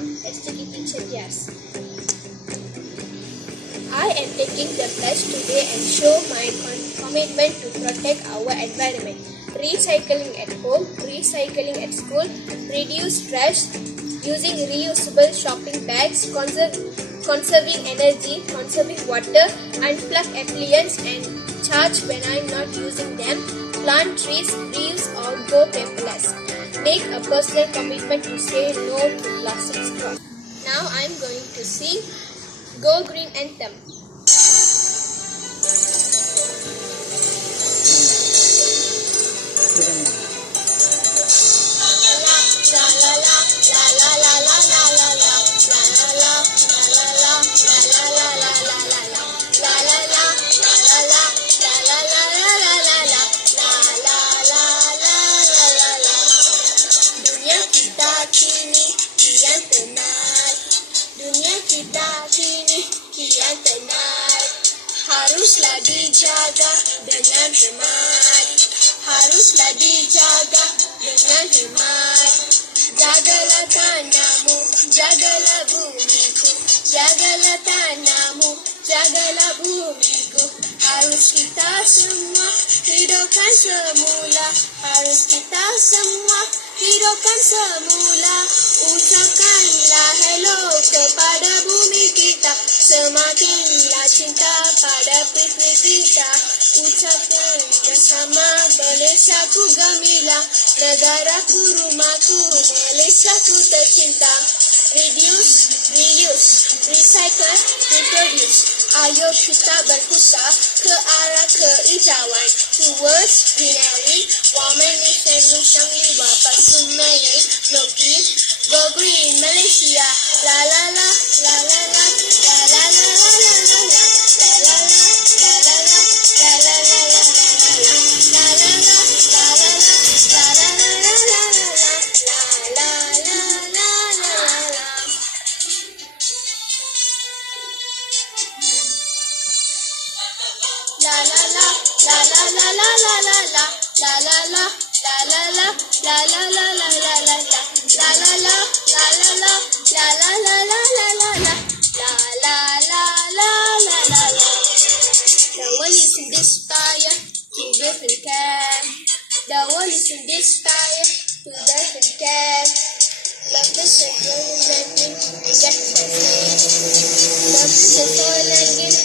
from STT Chettiars. I am taking the pledge today and show my commitment to protect our environment. Recycling at home, recycling at school, reduce trash, using reusable shopping bags, conserving energy, conserving water, unplug appliances and charge when I am not using them, plant trees, reuse or go paperless. Make a personal commitment to say no to plastic straw. Now I am going to sing Go Green Anthem. Haruslah dijaga dengan hemat. Haruslah dijaga dengan hemat. Jagalah tanahmu, jagalah bumiku. Jagalah tanahmu, jagalah bumiku. Harus kita semua hidupkan semula. Harus kita semua hidupkan semula. Ucapkanlah hello kepada bumi kita. Semakinlah cinta pada putri kita. Ucapkan bersama Malaysiaku gemilang, negaraku rumahku, Malaysiaku tercinta. Reduce, reuse, recycle, reproduce. Ayo kita berusaha ke arah kehijauan. Towards greenery, warmer nation Nusang Liwa Pasumaya Noki. Go Green Malaysia. La la la, la la la, la la la la la la la, la la la, la la la, la la la la la la, la la la, la la la, la la la la la la, la la la la la. La la la, la la la la la la la, la la la, la la la, la la la la la la la, la la la, la la la, la la la la la la la, la la la la la la. The world is in despair, to different camp. The world is in despair, to different camp. Love is a golden landing, reject the flame. Love is a golden landing,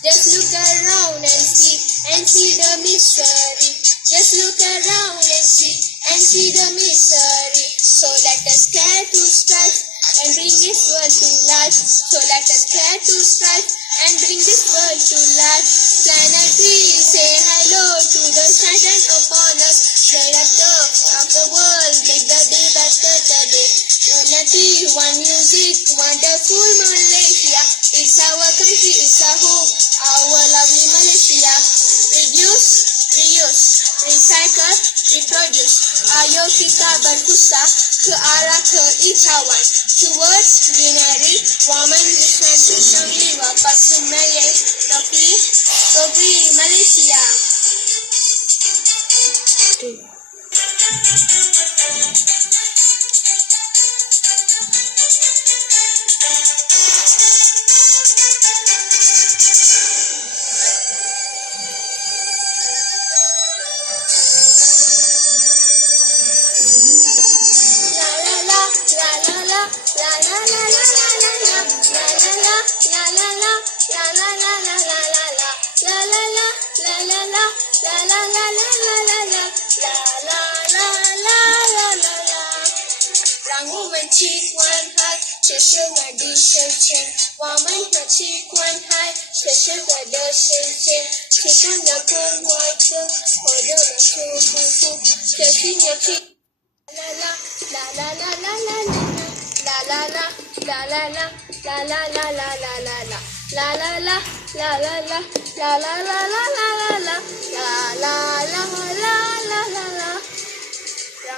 just look around and see the misery. Just look around and see the misery. So let us care to strive and bring this world to life. So let us care to strive and bring this world to life. Plant a tree, say hello to the sunshine upon us. The letters of the world, make the day better today. Unity, one music, wonderful Malaysia. It's our country, it's our home, our lovely Malaysia. Reduce, reuse, recycle, reproduce. Ayo kita berusaha ke arah kehijauan. Towards greenery, woman listen to Nusang Liwa Pasumaya Noki. Go Green Malaysia.